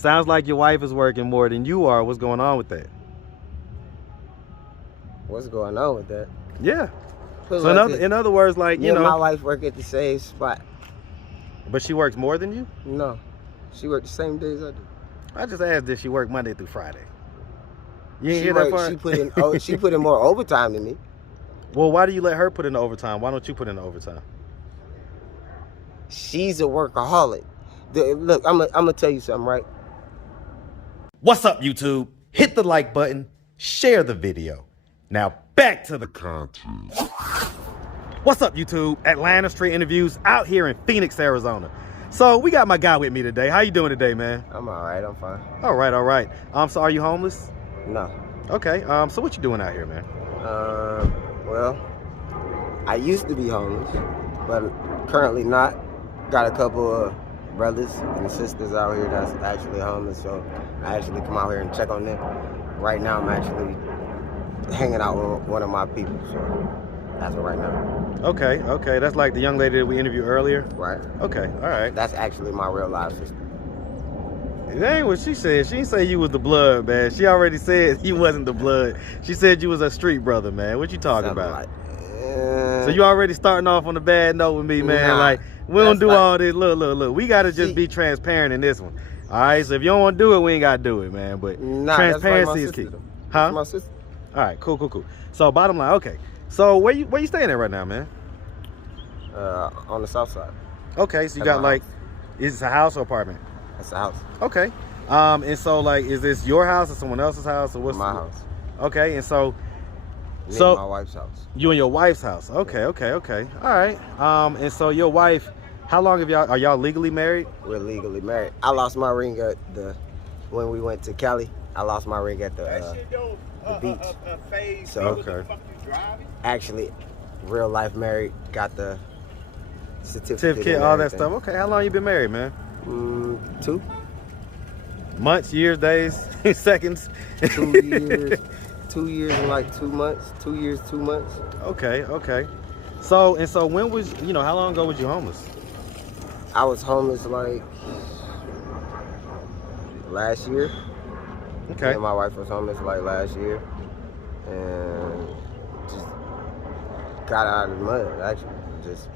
Sounds like your wife is working more than you are. What's going on with that? What's going on with that? Yeah. Put So like in other words, like, me you and my know, wife work at the same spot. but she works more than you? No, she worked the same days I do. I just asked if she worked Monday through Friday. You didn't hear that part? She put in more overtime than me. Well, why do you let her put in the overtime? Why don't you put in the overtime? She's a workaholic. Look, I'm gonna tell you something, right? What's up, YouTube? Hit the like button, share the video. Now back to the content. What's up, YouTube? Atlanta Street Interviews out here in Phoenix, Arizona. So we got my guy with me today. How you doing today, man? I'm all right. I'm fine. All right, all right. So are you homeless? No. Okay. So what you doing out here, man? Well, I used to be homeless, but currently not. Got a couple of brothers and sisters out here that's actually homeless, so I actually come out here and check on them. Right now, I'm actually hanging out with one of my people, so that's what right now. Okay, okay. That's like the young lady that we interviewed earlier? Right. Okay, all right. That's actually my real life sister. That ain't what she said. She didn't say you was the blood, man. She already said you wasn't the blood. She said you was a street brother, man. What you talking about? So you already starting off on a bad note with me, man. Nah, like, we don't do all this. Look. We got to just be transparent in this one. All right? So if you don't want to do it, we ain't got to do it, man. But transparency is key. Huh? That's my sister. All right, cool. So bottom line, okay. So where you staying at right now, man? On the south side. Okay, so you got like, is it a house or apartment? It's a house. Okay. And so like, is this your house or someone else's house or what's my house? Okay, and so Me and my wife's house. You and your wife's house. Okay, okay. All right. And so your wife, how long are y'all legally married? We're legally married. I lost my ring at when we went to Cali. I lost my ring at the beach. So okay. Actually, real life married. Got the certificate, all that stuff. Okay, how long you been married, man? 2 months, years, days, seconds. 2 years. 2 years and like 2 months. 2 years, 2 months. Okay. So when was, how long ago was you homeless? I was homeless like last year. Okay. Me and my wife was homeless like last year. And just got out of the mud, actually. Just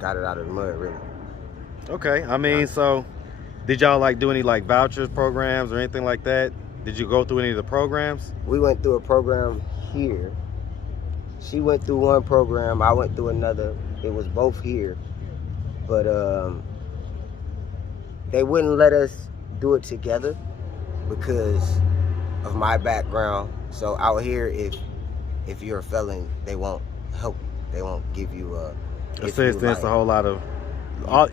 got it out of the mud, really. Okay. I mean, so did y'all like do any like vouchers programs or anything like that? Did you go through any of the programs? We went through a program here. She went through one program, I went through another. It was both here. But they wouldn't let us do it together because of my background. So out here, if you're a felon, they won't help you. They won't give you assistance, a whole lot of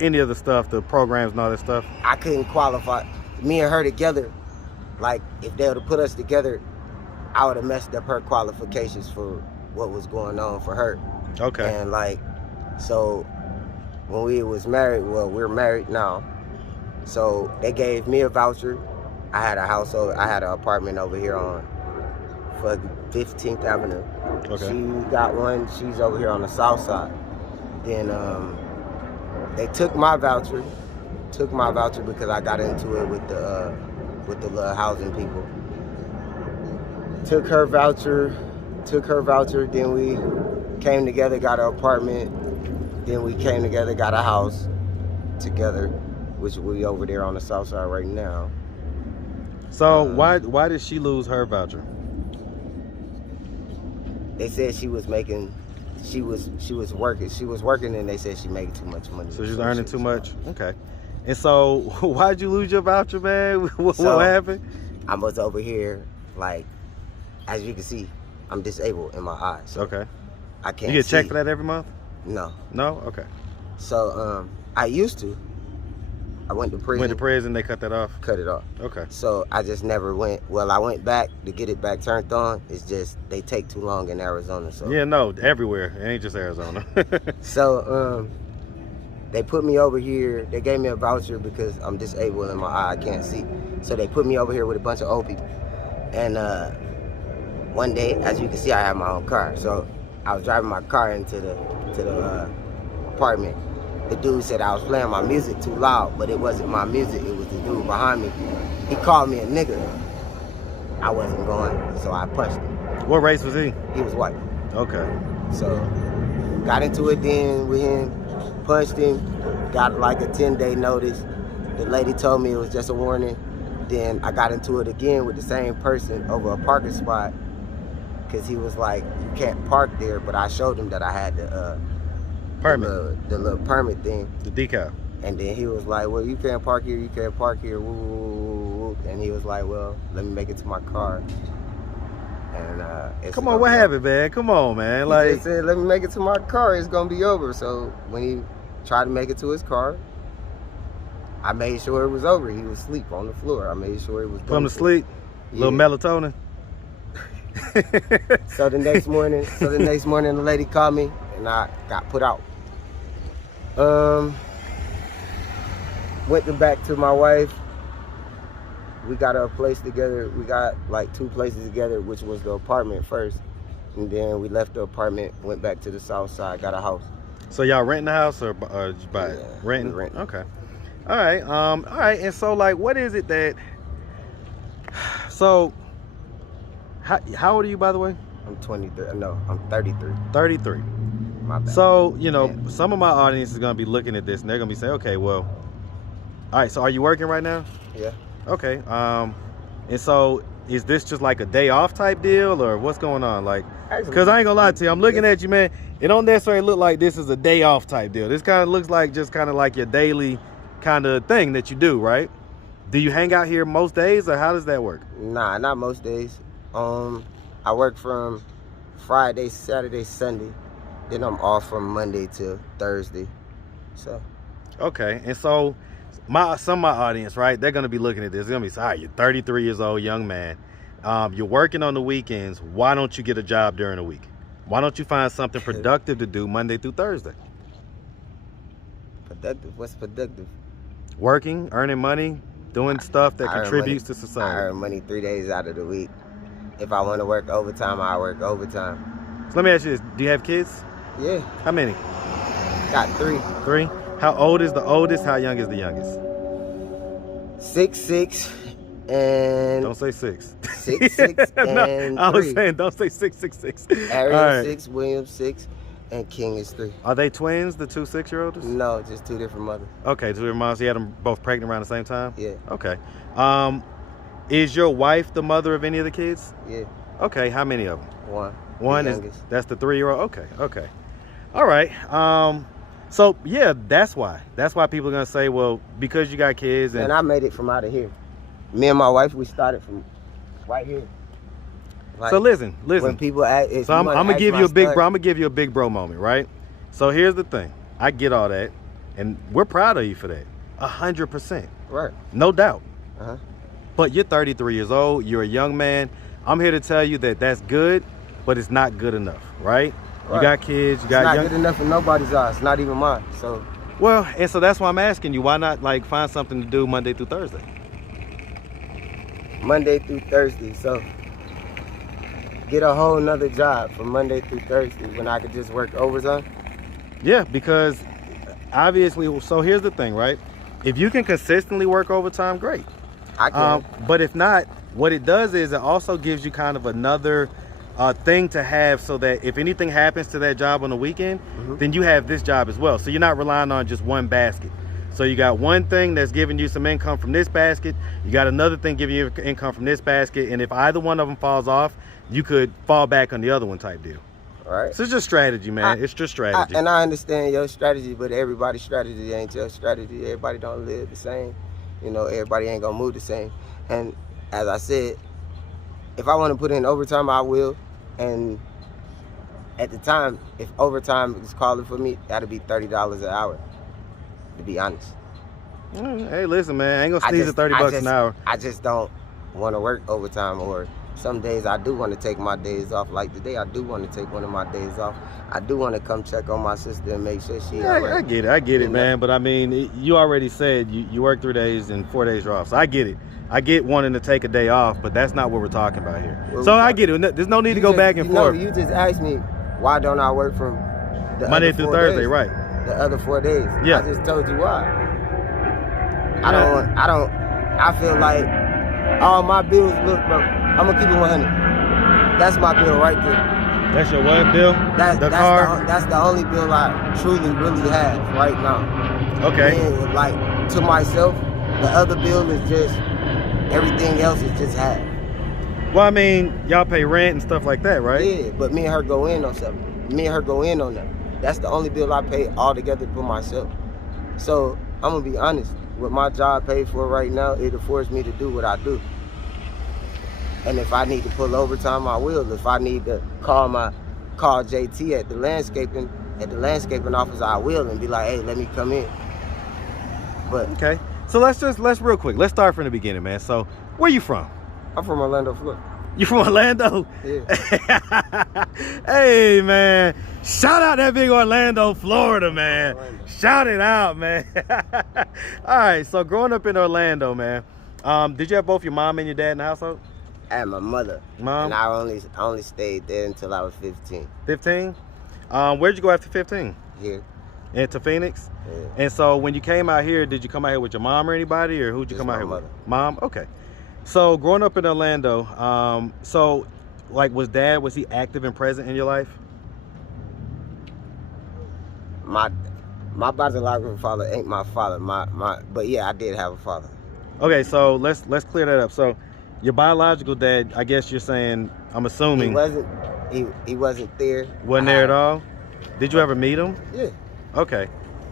any of the stuff, the programs and all that stuff. I couldn't qualify. Me and her together, like if they would have put us together, I would have messed up her qualifications for what was going on for her. Okay. And like, so when we was married, well, we're married now. So they gave me a voucher. I had a house over, I had an apartment over here for 15th Avenue. Okay. She got one, she's over here on the south side. Then they took my voucher because I got into it with the little housing people. Took her voucher, then we came together, got an apartment, then we came together, got a house together, which we over there on the south side right now. So why did she lose her voucher? They said she was working and they said she made too much money. So she's earning too much? Okay. And so why'd you lose your voucher, man? What happened? I was over here, like, as you can see, I'm disabled in my eyes. So okay. I can't You get see. checked for that every month? No. No? Okay. So I used to. I went to prison. Went to prison, they cut that off? Cut it off. Okay. So I just never went. Well, I went back to get it back turned on. It's just, they take too long in Arizona. So yeah, no, everywhere. It ain't just Arizona. So they put me over here. They gave me a voucher because I'm disabled in my eye. I can't see. So they put me over here with a bunch of old people. And one day, as you can see, I have my own car. So I was driving my car into the apartment. the dude said I was playing my music too loud, but it wasn't my music, it was the dude behind me. He called me a nigger. I wasn't going, so I punched him. What race was he? He was white. Okay. So, got into it then with him, punched him, got like a 10-day notice. The lady told me it was just a warning. Then I got into it again with the same person over a parking spot because he was like, you can't park there, but I showed him that I had the Permit. the little permit thing. The decal. And then he was like, well, you can't park here, you can't park here, woo, woo, woo, woo. And he was like, well, let me make it to my car. And come on, what happened, man? Come on, man. He Like, just said, let me make it to my car, it's gonna be over. So when he tried to make it to his car, I made sure it was over. He was asleep on the floor. I made sure it was done. from the sleep, little melatonin. So the next morning, the lady called me and I got put out. Went back to my wife. We got a place together. We got like 2 places together, which was the apartment first. And then we left the apartment, went back to the south side, got a house. So y'all renting the house or did you buy it? Yeah, Renting? renting. Okay. All right. All right. And so, like, what is it that? So, how old are you, by the way? I'm 23. No, I'm 33. 33. My bad. So, you know, some of my audience is gonna be looking at this and they're gonna be saying, okay, well, all right. So, are you working right now? Yeah. Okay. And so, is this just like a day off type deal, or what's going on? Like, because I ain't gonna lie to you, I'm looking at you, man. It don't necessarily look like this is a day off type deal. This kind of looks like just kind of like your daily kind of thing that you do, right? Do you hang out here most days, or how does that work? Nah, not most days. I work from Friday, Saturday, Sunday. Then I'm off from Monday to Thursday. So. Okay, and so some of my audience, right? They're gonna be looking at this. They're gonna be saying, all right, you're 33 years old, young man. You're working on the weekends. Why don't you get a job during the week? Why don't you find something productive to do Monday through Thursday? Productive? What's productive? Working, earning money, doing stuff that contributes to I society. earn money 3 days out of the week. If I want to work overtime, I work overtime. So let me ask you this: do you have kids? Yeah. How many? Got 3. 3. How old is the oldest? How young is the youngest? 6'6", and Don't say 6. 6'6", and no, I was 3. saying don't say 666. Ariel All right. 6, William 6, and King is 3. Are they twins, the 2 6-year-olds? No, just 2 different mothers. Okay, 2 different moms. You had them both pregnant around the same time? Yeah. Okay. Is your wife the mother of any of the kids? Yeah. Okay, how many of them? 1. One The is, youngest. that's the 3-year-old? Okay. All right. So yeah, that's why people are gonna say, well, because you got kids And I made it from out of here. Me and my wife, we started from right here. Like, so listen. When people ask, So I'm gonna give you a big bro. I'm gonna give you a big bro moment, right? So here's the thing. I get all that, and we're proud of you for that. 100%. Right. No doubt. Uh-huh. But you're 33 years old. You're a young man. I'm here to tell you that that's good, but it's not good enough, right? Right. You got kids. You got It's not young. good enough for nobody's eyes, not even mine. So. Well, and so that's why I'm asking you. Why not like find something to do Monday through Thursday? Monday through Thursday. So get a whole nother job from Monday through Thursday when I could just work overtime. Yeah, because obviously. So here's the thing, right? If you can consistently work overtime, great. I can. But if not, what it does is it also gives you kind of another thing to have, so that if anything happens to that job on the weekend, then you have this job as well. So you're not relying on just one basket. So you got one thing that's giving you some income from this basket. You got another thing giving you income from this basket. And if either one of them falls off, you could fall back on the other one type deal. Right. So it's just strategy, man. It's just strategy. And I understand your strategy, but everybody's strategy ain't your strategy. Everybody don't live the same. You know, everybody ain't gonna move the same. And as I said, if I want to put in overtime, I will. And at the time, if overtime is calling for me, that'll be $30 an hour, to be honest. Hey, listen, man. I ain't gonna sneeze at $30 an hour. I just don't want to work overtime, or some days I do want to take my days off. Like today, I do want to take one of my days off. I do want to come check on my sister and make sure she all right. I get it, man. But I mean, you already said you work 3 days and 4 days are off. So I get it. I get wanting to take a day off, but that's not what we're talking about here. So I get it. There's no need to go back and forth. You just asked me, why don't I work from the Monday other through 4 Thursday, days? right? the other 4 days. Yeah. I just told you why. I feel like all my bills, look, bro, I'm gonna keep it 100. That's my bill right there. That's your what bill? That's the only bill I truly really have right now. Okay. And like to myself, the other bill is just everything else is just half. Well, I mean, y'all pay rent and stuff like that, right? Yeah, but me and her go in on something. Me and her go in on that. That's the only bill I pay all together for myself. So I'm gonna be honest. What my job paid for right now, it affords me to do what I do. And if I need to pull overtime, I will. If I need to call JT at the landscaping office, I will, and be like, hey, let me come in. But okay, so let's real quick. Let's start from the beginning, man. So where you from? I'm from Orlando, Florida. You from Orlando? Yeah. Hey, man. Shout out that big Orlando, Florida, man. Orlando. Shout it out, man. All right, so growing up in Orlando, man, did you have both your mom and your dad in the household? I had my mother. Mom? And I only stayed there until I was 15. 15? Where'd you go after 15? Here. Into Phoenix? Yeah. And so when you came out here, did you come out here with your mom or anybody, or who'd you Just come out my here mother. with? Mom? Okay. So growing up in Orlando, so like was he active and present in your life? My biological father ain't my father. But yeah, I did have a father. Okay, so let's clear that up. So your biological dad, I guess you're saying, I'm assuming he wasn't there. Wasn't there at all? Did you ever meet him? Yeah. Okay.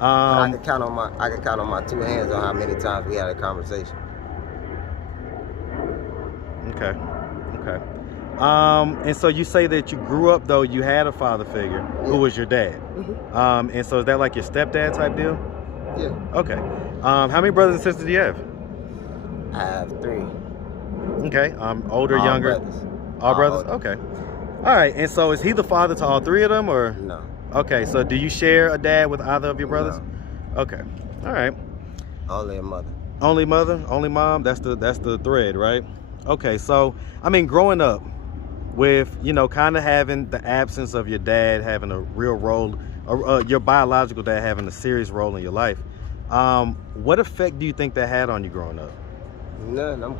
I can count on my two hands on how many times we had a conversation. Okay. And so you say that you grew up, though, you had a father figure who was your dad. Mm-hmm. And so is that like your stepdad type deal? Yeah. Okay. How many brothers and sisters do you have? I have 3. Okay. Older, All younger? brothers. All brothers? Older. Okay. All right. And so is he the father to all 3 of them, or? No. Okay. So do you share a dad with either of your brothers? No. Okay. All right. Only a mother. Only mother, only mom. That's the thread, right? Okay. So I mean, growing up with, you know, kind of having the absence of your dad having a real role, your biological dad having a serious role in your life, what effect do you think that had on you growing up? None.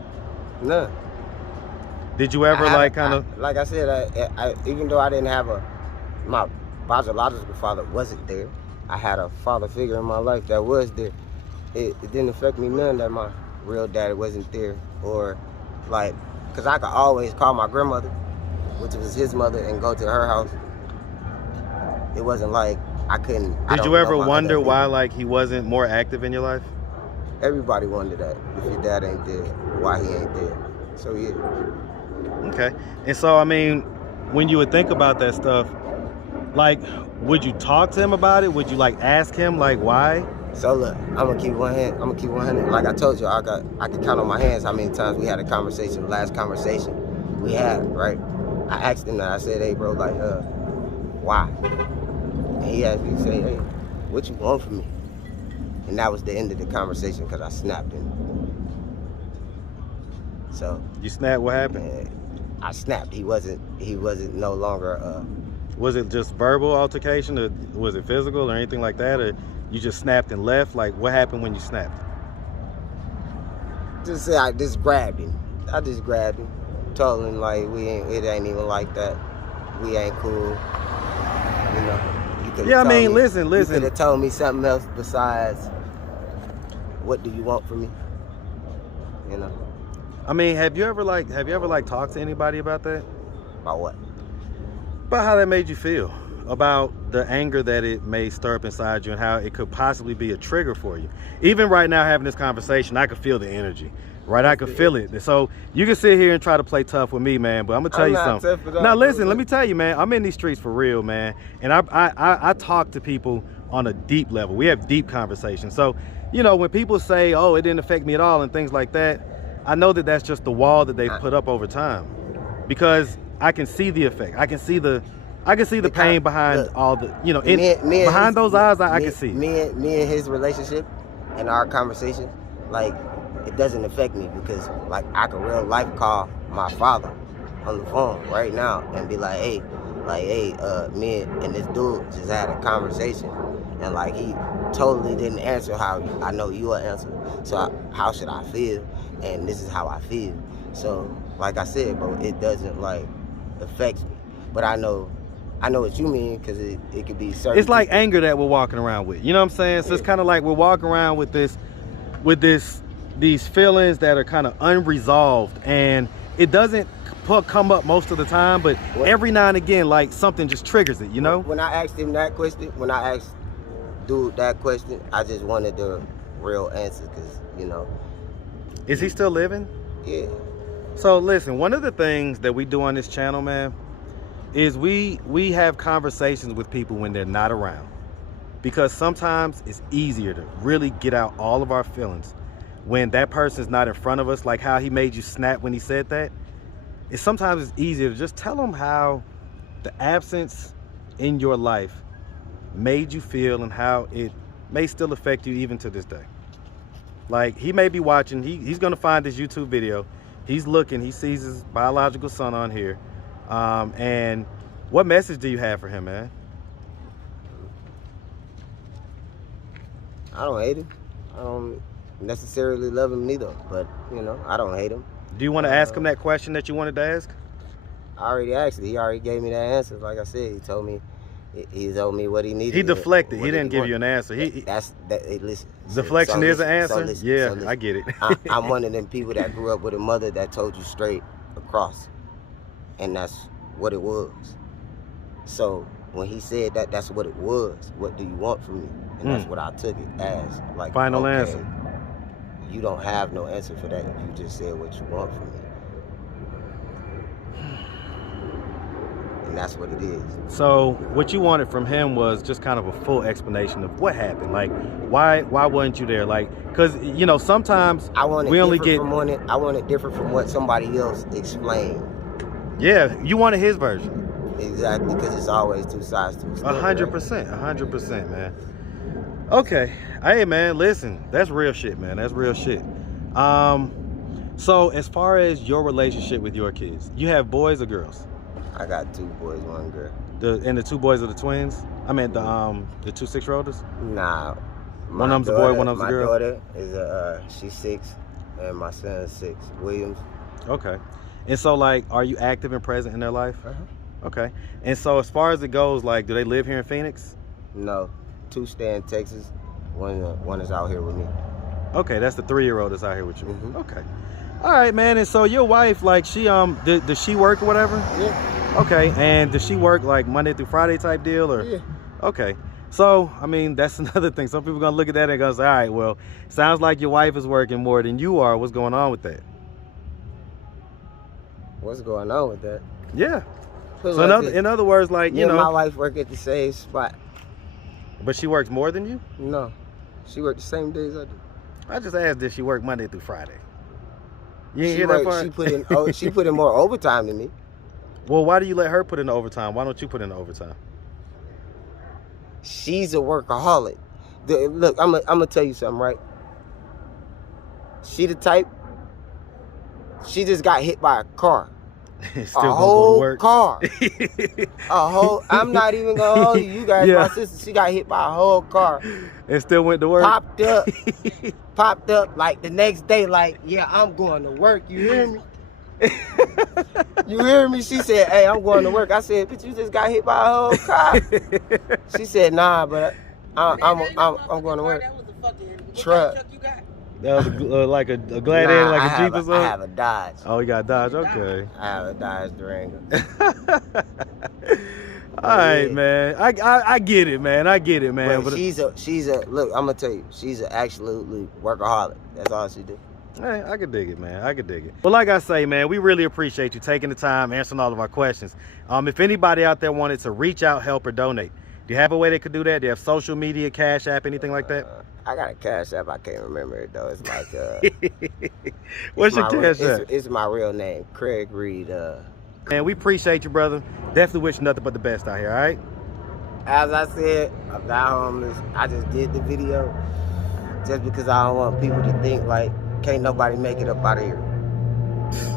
Did you ever like I said, I even though I didn't have my biological father wasn't there, I had a father figure in my life that was there. It didn't affect me none that my real daddy wasn't there, or like, cause I could always call my grandmother, which was his mother, and go to her house. It wasn't like I couldn't. Did you ever wonder why like he wasn't more active in your life? Everybody wondered that. If your dad ain't there, why he ain't there? So yeah. Okay. And so I mean, when you would think about that stuff, like, would you talk to him about it? Would you like ask him like why? So look, I'm gonna keep 100. Like I told you, I can count on my hands how many times we had a conversation. The last conversation we had, right? I asked him that. I said, hey bro, like why? And he asked me, say, hey, what you want from me? And that was the end of the conversation, because I snapped him. So you snapped. What happened? I snapped. He wasn't no longer. Was it just verbal altercation, or was it physical, or anything like that, or you just snapped and left? Like, what happened when you snapped? I just grabbed him. I just grabbed him. Told him like it ain't even like that. We ain't cool. You know. Yeah, I mean, listen. You could have told me something else besides, what do you want from me? You know. I mean, have you ever talked to anybody about that? About what? About how that made you feel, about the anger that it may stir up inside you, and how it could possibly be a trigger for you. Even right now, having this conversation, I could feel the energy. Right, I could feel it. So you can sit here and try to play tough with me, man, but I'm gonna tell you something. Now listen, let me tell you, man, I'm in these streets for real, man, and I talk to people on a deep level. We have deep conversations. So, you know, when people say, oh, it didn't affect me at all and things like that, I know that that's just the wall that they've put up over time, because I can see the effect. I can see the pain behind all the, you know, behind those eyes. I can see me and his relationship and our conversation, like, it doesn't affect me, because like I could real life call my father on the phone right now and be like, hey, me and this dude just had a conversation, and like he totally didn't answer how I know you will answer. So how should I feel? And this is how I feel. So like I said, bro, it doesn't like affect me, but I know what you mean, because it could be certain. It's like anger that we're walking around with. You know what I'm saying? So it's kind of like we're walking around with these feelings that are kind of unresolved, and it doesn't come up most of the time, but every now and again, like something just triggers it. You know? When I asked him that question, when I asked dude that question, I just wanted the real answer, because Is he still living? Yeah. So listen, one of the things that we do on this channel, man, is we have conversations with people when they're not around, because sometimes it's easier to really get out all of our feelings when that person's not in front of us. Like how he made you snap when he said that. Sometimes it's easier to just tell them how the absence in your life made you feel and how it may still affect you even to this day. Like he may be watching, he's gonna find this YouTube video, he's looking, he sees his biological son on here, and what message do you have for him, man? I don't hate him. I don't necessarily love him neither, but I don't hate him. Do you want to ask him that question that you wanted to ask? I already asked it. He already gave me that answer. Like I said, he told me what he needed. He deflected. He didn't give you an answer. Listen. Deflection is an answer? Yeah, I get it. I'm one of them people that grew up with a mother that told you straight across. And that's what it was. So when he said that, that's what it was. What do you want from me? And that's what I took it as. Like, final answer. You don't have no answer for that. You just said what you want from me. And that's what it is. So what you wanted from him was just kind of a full explanation of what happened. Like, why wasn't you there? Like, because sometimes I want it different from what somebody else explained. Yeah, you wanted his version. Exactly, because it's always two sides to a story. 100%, man. Okay, hey man, listen, that's real shit, man. That's real shit. So as far as your relationship with your kids, you have boys or girls? I got 2 boys, 1 girl. And the 2 boys are the twins? I mean the 2 6-year-olds? Nah. One of them's a boy, one of them's a girl? My daughter is she's 6, and my son is 6, Williams. Okay. And so like, are you active and present in their life? Uh-huh. Okay. And so as far as it goes, like, do they live here in Phoenix? No. 2 stay in Texas. One is out here with me. Okay, that's the 3-year-old that's out here with you. Mm-hmm. Okay. All right, man. And so your wife, like, she does she work or whatever? Yeah. Okay. And does she work like Monday through Friday type deal, or? Yeah. Okay. So I mean, that's another thing. Some people are gonna look at that and go, all right, well, sounds like your wife is working more than you are. What's going on with that? What's going on with that? Yeah. So in other words, like, my wife work at the same spot. But she works more than you? No. She worked the same days I do. I just asked if she worked Monday through Friday. You didn't hear that part? She put in more overtime than me. Well, why do you let her put in the overtime? Why don't you put in the overtime? She's a workaholic. Look, I'm gonna tell you something, right? She the type, she just got hit by a car. Still a whole car. I'm not even gonna hold you. You guys, my sister, she got hit by a whole car. And still went to work? Popped up like the next day, like, yeah, I'm going to work. You hear me? You hear me? She said, hey, I'm going to work. I said, but you just got hit by a whole car. She said, nah, but I'm going to work. That was a fucking truck. You got? That was like a Gladiator, like a Jeep or something? I have a Dodge. Oh, you got a Dodge? Okay. I have a Dodge Durango. All right, man. I get it, man. I get it, man. But she's a look, I'm gonna tell you, she's an absolutely workaholic. That's all she do. Hey, I could dig it, man. I could dig it. Well, like I say, man, we really appreciate you taking the time, answering all of our questions. If anybody out there wanted to reach out, help, or donate, do you have a way they could do that? Do you have social media, Cash App, anything like that? I got a Cash App. I can't remember it though. It's like what's your Cash App? It's my real name, Craig Reed. Man, we appreciate you, brother. Definitely wish you nothing but the best out here, all right? As I said, I'm not homeless. I just did the video just because I don't want people to think like can't nobody make it up out of here.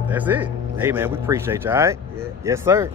That's it. Hey, man, we appreciate you, all right? Yeah. Yes, sir.